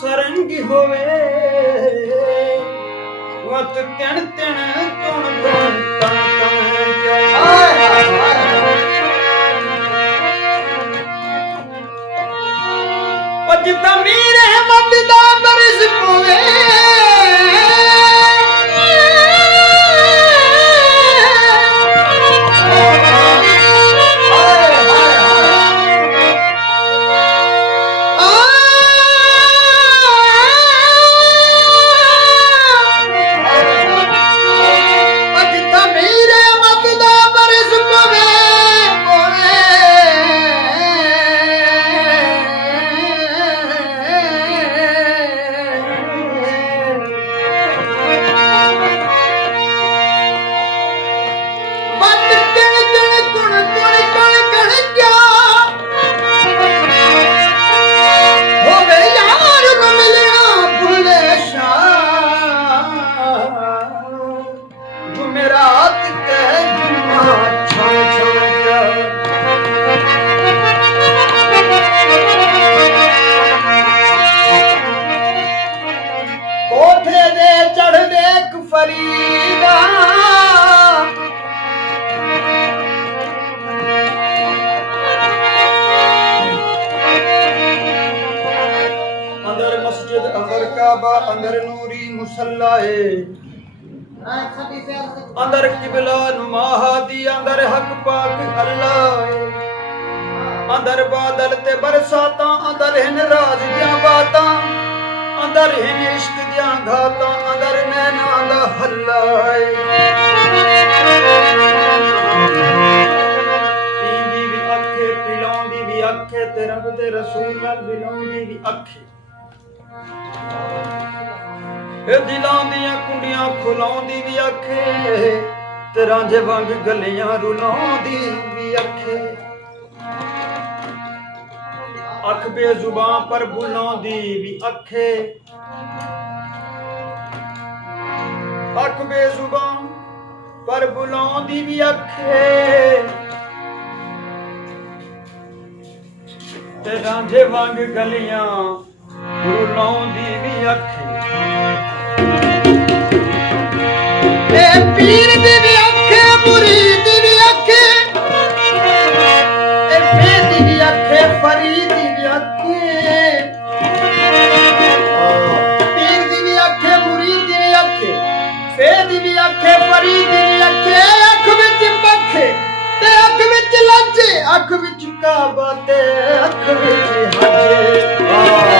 ਸਰੰਗੀ ਹੋਵੇ ਵਤ ਤਿਣ ਤਿਣ ਤੁਣ ਤੁਣ ਤਣ ਤਣ ਜਿੱਦਾਂ ਮੀਂਹ ਰਹਿਮਤ ਦਾ ਬਰਸ ਪਵੇ फरीदा अंदर मस्जिद अंदर काबा अंदर नूरी मुसल्लाए अंदर किबला नुमाहादी अंदर हक पाक अल्लाह अंदर बादल ते बरसाता अंदर हिन राज दियां बातां अंदर हिन इश्क दियां घातां अंदर नैना दा हल्ला पींदी भी अखे पिलाउंदी भी अखे ते रब दे रसूल नाल मिलाउंदी भी अखे ए दिलां दियां कुंडियां खुलाउंदी भी अखे ते रांझे वांग गलियां रुलाउंदी भी अखे अख बेजुबां पर बुलाउंदी भी अखे अख बेजुबां पर बुलाउंदी भी अखे ते रांझे वांग गलियां रुलाउंदी भी अखे ते पीर दी भी अखे मुरीद दी भी अखे ते फरीद दी अखे फरीद फेदी भी अखे फरीद भी अखे अख विच पखे ते अख विच लज्जे अख विच काबा ते अख विच हजे